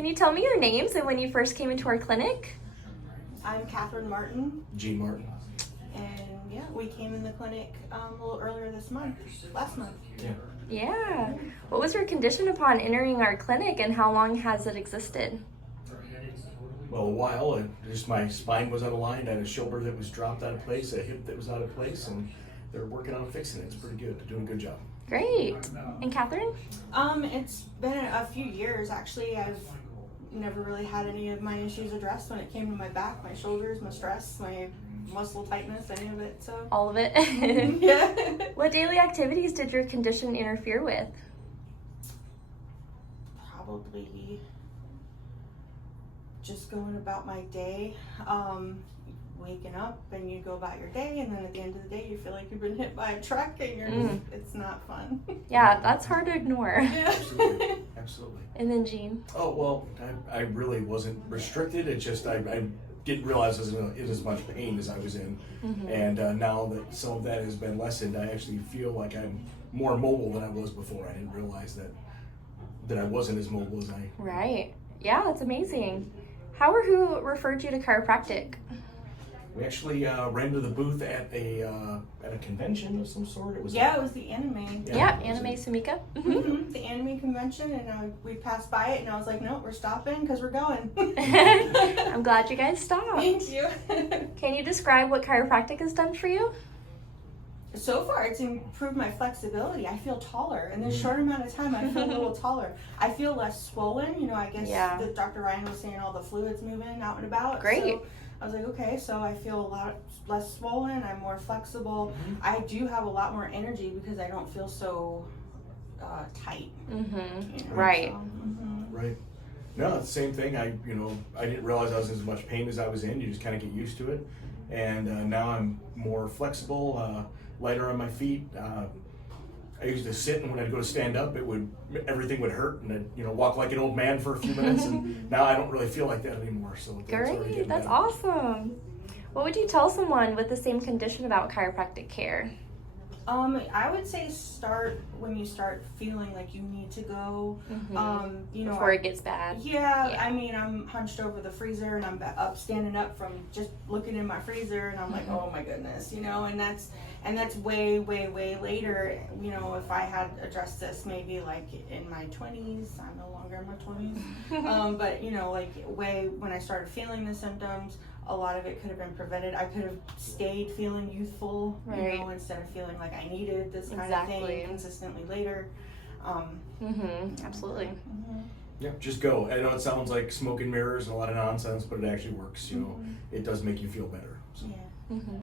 Can you tell me your names and when you first came into our clinic? I'm Catherine Martin, Gene Martin. and yeah, we came in the clinic a little earlier last month. Yeah. Yeah. What was your condition upon entering our clinic and how long has it existed? Well, a while, and just my spine was unaligned. I had a shoulder that was dropped out of place, a hip that was out of place, and they're working on fixing it. It's pretty good. They're doing a good job. Great. And Catherine? It's been a few years actually. I've never really had any of my issues addressed when it came to my back, my shoulders, my stress, my muscle tightness, any of it. So All of it. yeah. What daily activities did your condition interfere with? Probably just going about my day, waking up and you go about your day, and then at the end of the day you feel like you've been hit by a truck and you're it's not fun. Yeah, that's hard to ignore. Yeah. Absolutely. Absolutely. And then Jean? Oh, well, I really wasn't restricted. It's just I didn't realize I was in as much pain as I was in. And now that some of that has been lessened, I actually feel like I'm more mobile than I was before. I didn't realize that I wasn't as mobile as I. Right. Yeah, that's amazing. How or who referred you to chiropractic? We actually ran to the booth at a convention of some sort. It was Yeah, it was the anime. Yeah, it was Anime Sumika. The anime convention, and we passed by it, and I was like, no, we're stopping because we're going. I'm glad you guys stopped. Thank you. Can you describe what chiropractic has done for you? So far, it's improved my flexibility. I feel taller. In this short amount of time, I feel a little taller. I feel less swollen. You know, I guess that Dr. Ryan was saying all the fluids moving out and about. Great. So I was like, okay, so I feel a lot less swollen. I'm more flexible. I do have a lot more energy because I don't feel so tight. You know, Right. so, Right. No, it's the same thing. I didn't realize I was in as much pain as I was in. You just kind of get used to it. And now I'm more flexible, lighter on my feet. I used to sit, and when I'd go to stand up, everything would hurt, and I'd walk like an old man for a few minutes. And now I don't really feel like that anymore. So that's already Great. getting That's better. awesome. What would you tell someone with the same condition about chiropractic care? I would say start when you start feeling like you need to go. Before it gets bad. Yeah, I mean, I'm hunched over the freezer and I'm standing up from just looking in my freezer, and I'm like, oh my goodness, and that's way, way, way later. If I had addressed this maybe like in my 20s, I'm no longer in my 20s, but like way when I started feeling the symptoms, a lot of it could have been prevented. I could have stayed feeling youthful, Right. Instead of feeling like I needed this kind of Exactly. thing consistently later. Absolutely. Yeah, just go. I know it sounds like smoke and mirrors and a lot of nonsense, but it actually works. It does make you feel better. So. Yeah.